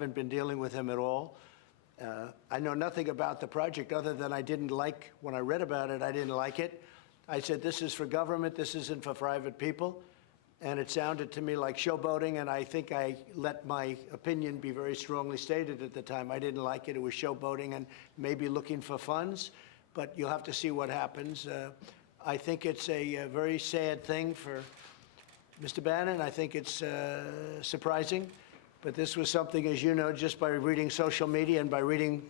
haven't been dealing with him at all. I know nothing about the project other than I didn't like, when I read about it, I didn't like it. I said, this is for government, this isn't for private people. And it sounded to me like showboating, and I think I let my opinion be very strongly stated at the time. I didn't like it. It was showboating and maybe looking for funds, but you'll have to see what happens. I think it's a very sad thing for Mr. Bannon. I think it's surprising. But this was something, as you know, just by reading social media and by reading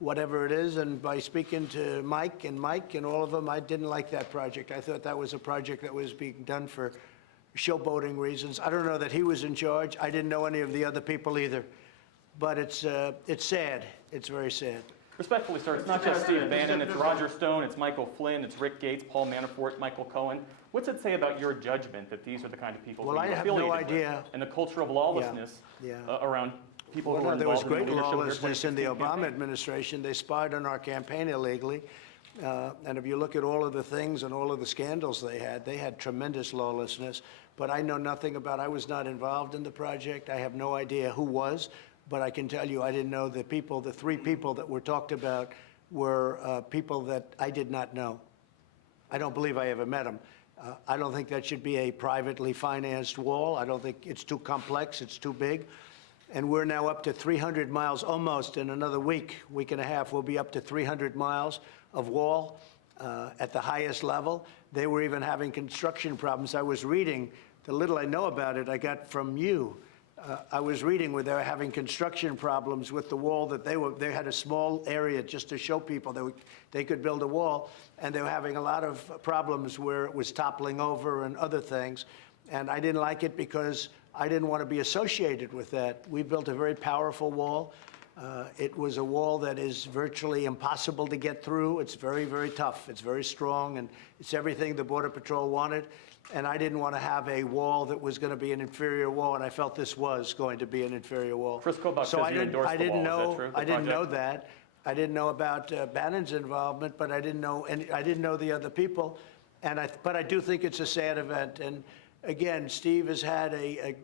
whatever it is and by speaking to Mike and all of them, I didn't like that project. I thought that was a project that was being done for showboating reasons. I don't know that he was in charge. I didn't know any of the other people either. But it's sad. It's very sad. Respectfully, sir, it's not just Steve Bannon, it's Roger Stone, it's Michael Flynn, it's Rick Gates, Paul Manafort, Michael Cohen. What's it say about your judgment that these are the kind of people well, that you're affiliated with? I have no idea. And the culture of lawlessness around people who are involved there was great in the lawlessness in the Obama administration. They spied on our campaign illegally. And if you look at all of the things and all of the scandals they had tremendous lawlessness. But I know nothing about, I was not involved in the project. I have no idea who was. But I can tell you, I didn't know the people, the three people that were talked about were people that I did not know. I don't believe I ever met them. I don't think that should be a privately financed wall. I don't think it's too complex, it's too big. And we're now up to 300 miles, almost in another week and a half, we'll be up to 300 miles of wall at the highest level. They were even having construction problems. I was reading, the little I know about it, I got from you. I was reading where they were having construction problems with the wall, that they had a small area just to show people they could build a wall, and they were having a lot of problems where it was toppling over and other things. And I didn't like it because I didn't want to be associated with that. We built a very powerful wall. It was a wall that is virtually impossible to get through. It's very, very tough. It's very strong, and it's everything the Border Patrol wanted. And I didn't want to have a wall that was going to be an inferior wall, and I felt this was going to be an inferior wall. So I didn't know that. I didn't know about Bannon's involvement, but I didn't know the other people. But I do think it's a sad event. And again, Steve has had a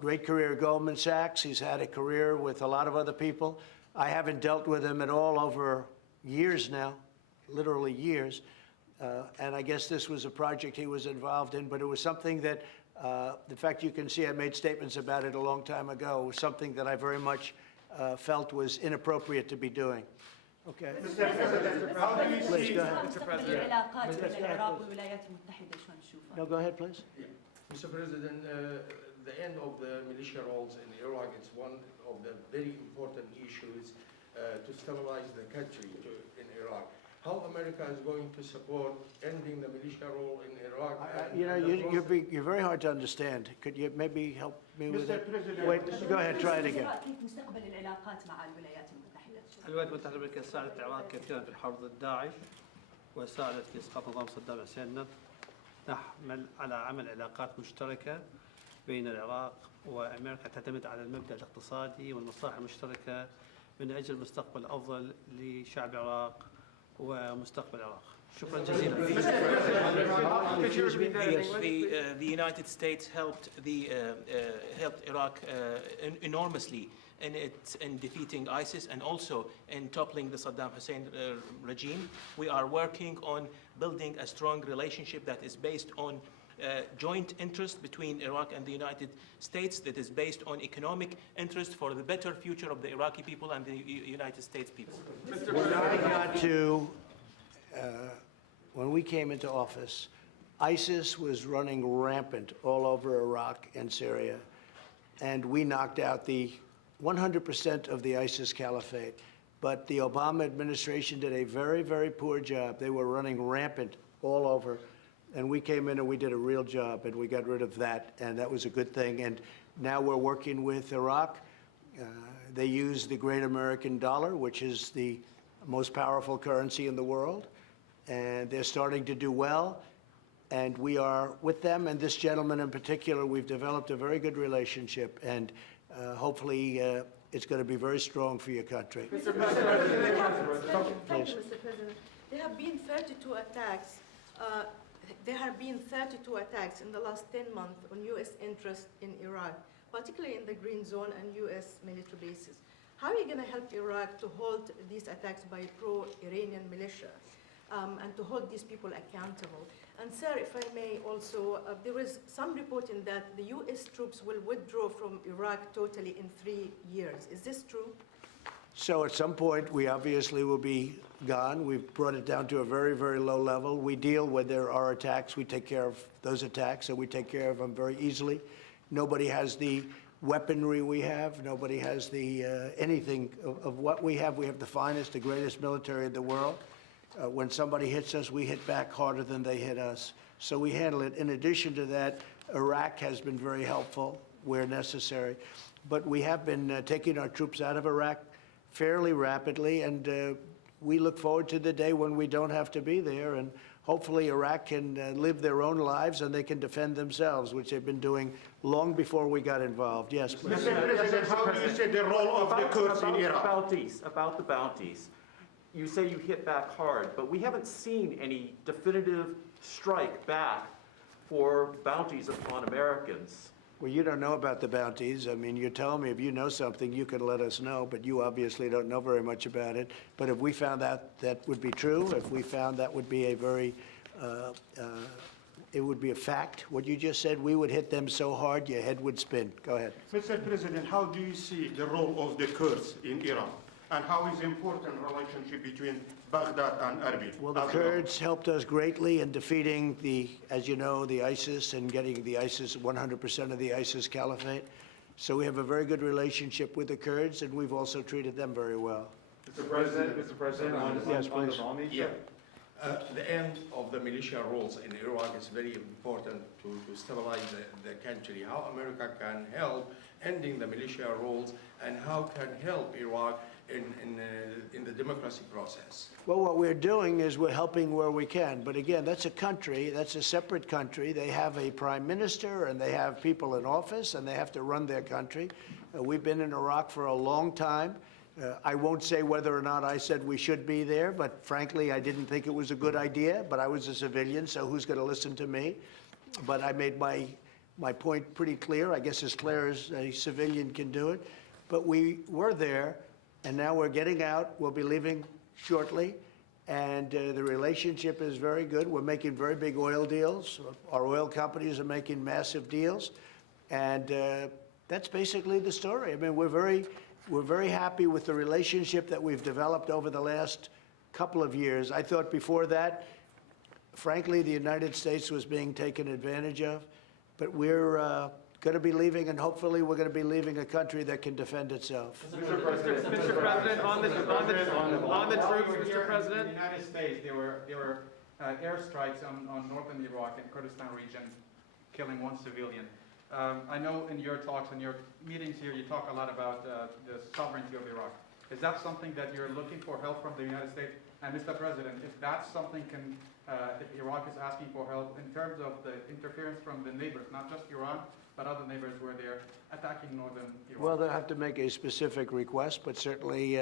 great career at Goldman Sachs. He's had a career with a lot of other people. I haven't dealt with him at all over years now, literally years. And I guess this was a project he was involved in, but it was something that, in fact, you can see I made statements about it a long time ago. It was something that I very much felt was inappropriate to be doing. Okay. Mr. President, how do you please, see, go ahead. Mr. President? No, go ahead, please. Yeah. Mr. President, the end of the militia roles in Iraq is one of the very important issues to stabilize the country in Iraq. How America is going to support ending the militia role in Iraq? You know, you're very hard to understand. Could you maybe help me with it? Wait, go ahead, try it again. الولايات المتحدة الأمريكية ساعدت العراق كثيرا في الحرب ضد داعش وساعدت في إسقاط نظام صدام حسين. نحمل على عمل علاقات مشتركة بين العراق وأمريكا تعتمد على المبدأ الاقتصادي والمصالح المشتركة من أجل مستقبل أفضل لشعب العراق ومستقبل العراق. شكرا جزيلا. The United States helped Iraq enormously in defeating ISIS and also in toppling the Saddam Hussein regime. We are working on building a strong relationship that is based on joint interest between Iraq and the United States, that is based on economic interest for the better future of the Iraqi people and the United States people. When we came into office, ISIS was running rampant all over Iraq and Syria, and we knocked out the 100% of the ISIS caliphate. But the Obama administration did a very, very poor job. They were running rampant all over, and we came in and we did a real job, and we got rid of that, and that was a good thing. And now we're working with Iraq. They use the great American dollar, which is the most powerful currency in the world, and they're starting to do well, and we are with them. And this gentleman in particular, we've developed a very good relationship, and hopefully it's going to be very strong for your country. Mr. President, thank you, Mr. President. There have been 32 attacks. There have been 32 attacks in the last 10 months on U.S. interests in Iraq. particularly in the Green Zone and U.S. military bases. How are you going to help Iraq to halt these attacks by pro-Iranian militia and to hold these people accountable? And sir, if I may also, there was some reporting that the U.S. troops will withdraw from Iraq totally in 3 years. Is this true? So at some point, we obviously will be gone. We've brought it down to a very, very low level. We deal when there are attacks. We take care of those attacks, and we take care of them very easily. Nobody has the weaponry we have. Nobody has the anything of what we have. We have the finest, the greatest military in the world. When somebody hits us, we hit back harder than they hit us. So we handle it. In addition to that, Iraq has been very helpful where necessary. But we have been taking our troops out of Iraq fairly rapidly, and we look forward to the day when we don't have to be there, and hopefully Iraq can live their own lives and they can defend themselves, which they've been doing long before we got involved. Yes, please. Mr. President, how do you see the role of the Kurds in Iraq? About the bounties. You say you hit back hard, but we haven't seen any definitive strike back for bounties upon Americans. Well, you don't know about the bounties. I mean, you're telling me if you know something, you can let us know, but you obviously don't know very much about it. But if we found that would be true, if we found that would be a very, it would be a fact, what you just said, we would hit them so hard your head would spin. Go ahead. Mr. President, how do you see the role of the Kurds in Iran? And how is important relationship between Baghdad and Erbil? Well, the Kurds helped us greatly in defeating the, as you know, the ISIS and getting the ISIS, 100% of the ISIS caliphate. So we have a very good relationship with the Kurds, and we've also treated them very well. Mr. President, on Yes, the please. bombing. Yeah. The end of the militia rules in Iraq is very important to stabilize the country. How America can help ending the militia rules, and how can help Iraq in the democracy process? Well, what we're doing is we're helping where we can. But again, that's a country, that's a separate country. They have a prime minister, and they have people in office, and they have to run their country. We've been in Iraq for a long time. I won't say whether or not I said we should be there, but frankly, I didn't think it was a good idea. But I was a civilian, so who's going to listen to me? But I made my point pretty clear, I guess as clear as a civilian can do it. But we were there. And now we're getting out. We'll be leaving shortly. And the relationship is very good. We're making very big oil deals. Our oil companies are making massive deals. And that's basically the story. I mean, we're very happy with the relationship that we've developed over the last couple of years. I thought before that, frankly, the United States was being taken advantage of. But we're going to be leaving, and hopefully we're going to be leaving a country that can defend itself. Mr. President, on the troops, Mr. President. In the United States, there were airstrikes on northern Iraq and Kurdistan region, killing one civilian. I know in your talks and your meetings here, you talk a lot about the sovereignty of Iraq. Is that something that you're looking for help from the United States? And Mr. President, if that's something if Iraq is asking for help in terms of the interference from the neighbors, not just Iran, but other neighbors where they're attacking northern Iraq? Well, they'll have to make a specific request, but certainly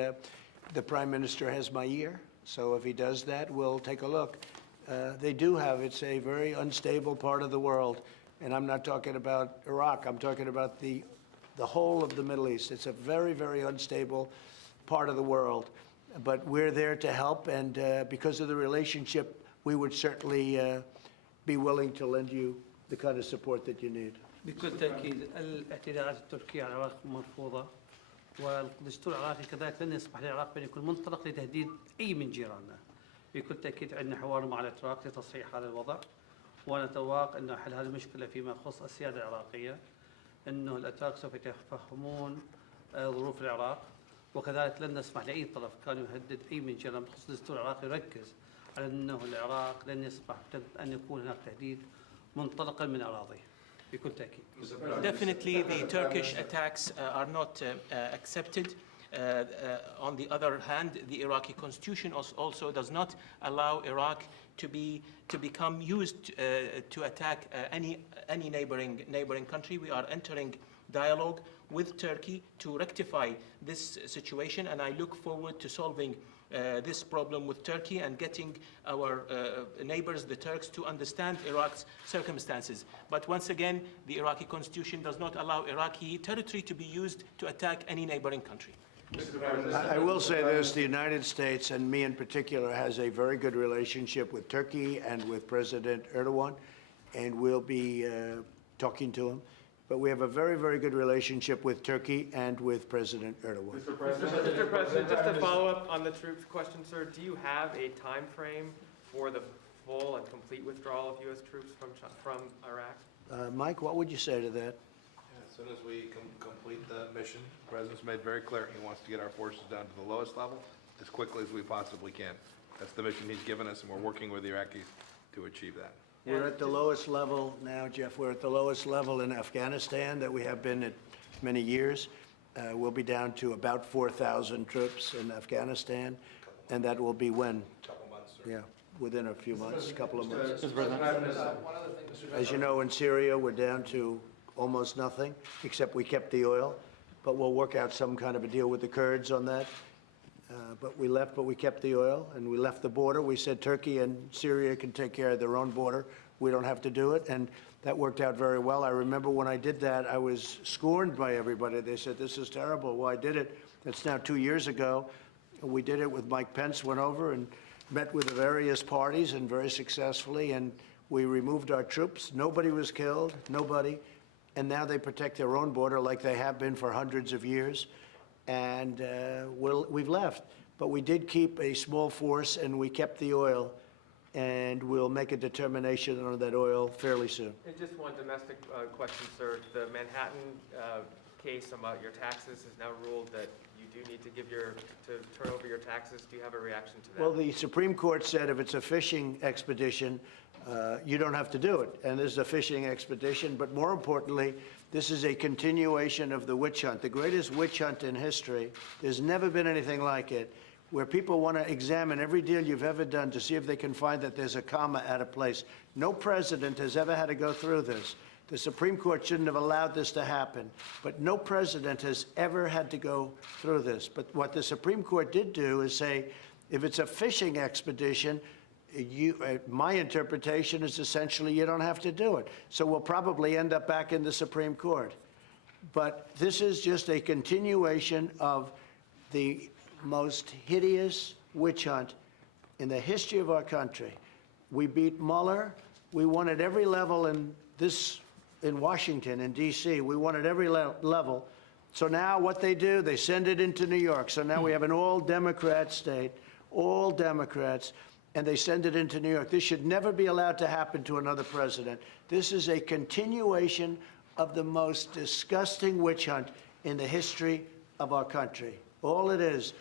the Prime Minister has my ear. So if he does that, we'll take a look. They do have, it's a very unstable part of the world. And I'm not talking about Iraq, I'm talking about the whole of the Middle East. It's a very, very unstable part of the world. But we're there to help, and because of the relationship, we would certainly be willing to lend you the kind of support that you need. بكل تأكيد الاعتداءات التركية على العراق مرفوضة، والدستور العراقي كذلك لن يسمح للعراق بأن يكون منطلق لتهديد أي من جيراننا. بكل تأكيد عندنا حوار مع الأتراك لتصحيح هذا الوضع، ونتوقع أن حل هذه المشكلة فيما يخص السيادة العراقية، أنه الأتراك سوف يتفهمون ظروف العراق، وكذلك لن نسمح لأي طرف كان يهدد أي من جيراننا. بخصوص الدستور العراقي يركز على أنه العراق لن يسمح أن يكون هناك تهديد منطلقا من أراضيه. Definitely, the Turkish attacks are not accepted. On the other hand, the Iraqi constitution also does not allow Iraq to become used to attack any neighboring country. We are entering dialogue with Turkey to rectify this situation, and I look forward to solving this problem with Turkey and getting our neighbors, the Turks, to understand Iraq's circumstances. But once again, the Iraqi constitution does not allow Iraqi territory to be used to attack any neighboring country. I will say this, the United States, and me in particular, has a very good relationship with Turkey and with President Erdogan, and we'll be talking to him. But we have a very, very good relationship with Turkey and with President Erdogan. Mr. President, just to follow up on the troops question, sir, do you have a time frame for the full and complete withdrawal of U.S. troops from Iraq? Mike, what would you say to that? As soon as we complete the mission, the President's made very clear he wants to get our forces down to the lowest level as quickly as we possibly can. That's the mission he's given us, and we're working with the Iraqis to achieve that. We're at the lowest level now, Jeff. We're at the lowest level in Afghanistan that we have been at many years. We'll be down to about 4,000 troops in Afghanistan, and that will be when? Couple months, sir. Yeah, within a few months, a couple of months. Mr. President. As you know, in Syria, we're down to almost nothing, except we kept the oil. But we'll work out some kind of a deal with the Kurds on that. But we left, but we kept the oil, and we left the border. We said Turkey and Syria can take care of their own border. We don't have to do it, and that worked out very well. I remember when I did that, I was scorned by everybody. They said, this is terrible. Well, I did it. That's now 2 years ago. We did it with Mike Pence, went over and met with the various parties, and very successfully, and we removed our troops. Nobody was killed, nobody. And now they protect their own border like they have been for hundreds of years. And we've left. But we did keep a small force, and we kept the oil, and we'll make a determination on that oil fairly soon. And just one domestic question, sir. The Manhattan case about your taxes has now ruled that you do need to turn over your taxes. Do you have a reaction to that? Well, the Supreme Court said if it's a fishing expedition, you don't have to do it. And this is a fishing expedition, but more importantly, this is a continuation of the witch hunt, the greatest witch hunt in history. There's never been anything like it, where people want to examine every deal you've ever done to see if they can find that there's a comma out of place. No president has ever had to go through this. The Supreme Court shouldn't have allowed this to happen, but no president has ever had to go through this. But what the Supreme Court did do is say, if it's a fishing expedition, my interpretation is essentially you don't have to do it. So we'll probably end up back in the Supreme Court. But this is just a continuation of the most hideous witch hunt in the history of our country. We beat Mueller. We won at every level in Washington, in D.C. We won at every level. So now what they do, they send it into New York. So now we have an all-Democrat state, all Democrats, and they send it into New York. This should never be allowed to happen to another president. This is a continuation of the most disgusting witch hunt in the history of our country. All it is.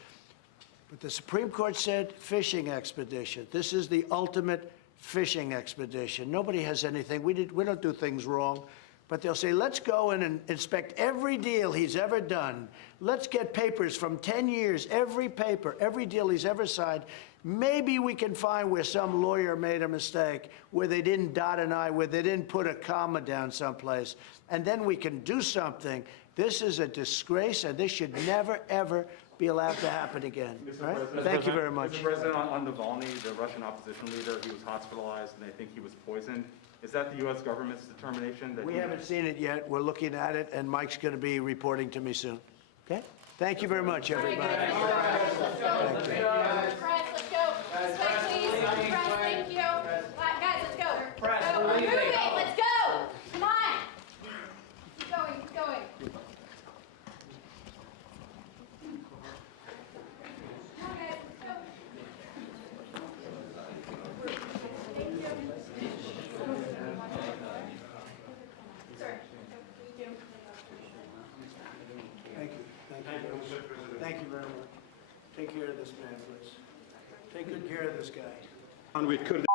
But the Supreme Court said fishing expedition. This is the ultimate fishing expedition. Nobody has anything. We don't do things wrong. But they'll say, let's go in and inspect every deal he's ever done. Let's get papers from 10 years, every paper, every deal he's ever signed. Maybe we can find where some lawyer made a mistake, where they didn't dot an I, where they didn't put a comma down someplace. And then we can do something. This is a disgrace, and this should never, ever be allowed to happen again. Right? Thank you very much. Mr. President, on Navalny, the Russian opposition leader, he was hospitalized, and they think he was poisoned. Is that the U.S. government's determination? That We haven't seen it yet. We're looking at it, and Mike's going to be reporting to me soon. Okay? Thank you very much, everybody. Press, let's go. This way, please. Press, thank you. Guys, let's go. Press, Go. Move it. Let's go. Come on. Keep going. Keep going. Come on, guys. Let's go. Thank you. Sir, we do. Thank you. Thank you very much. Take care of this man, please. Take good care of this guy. And we could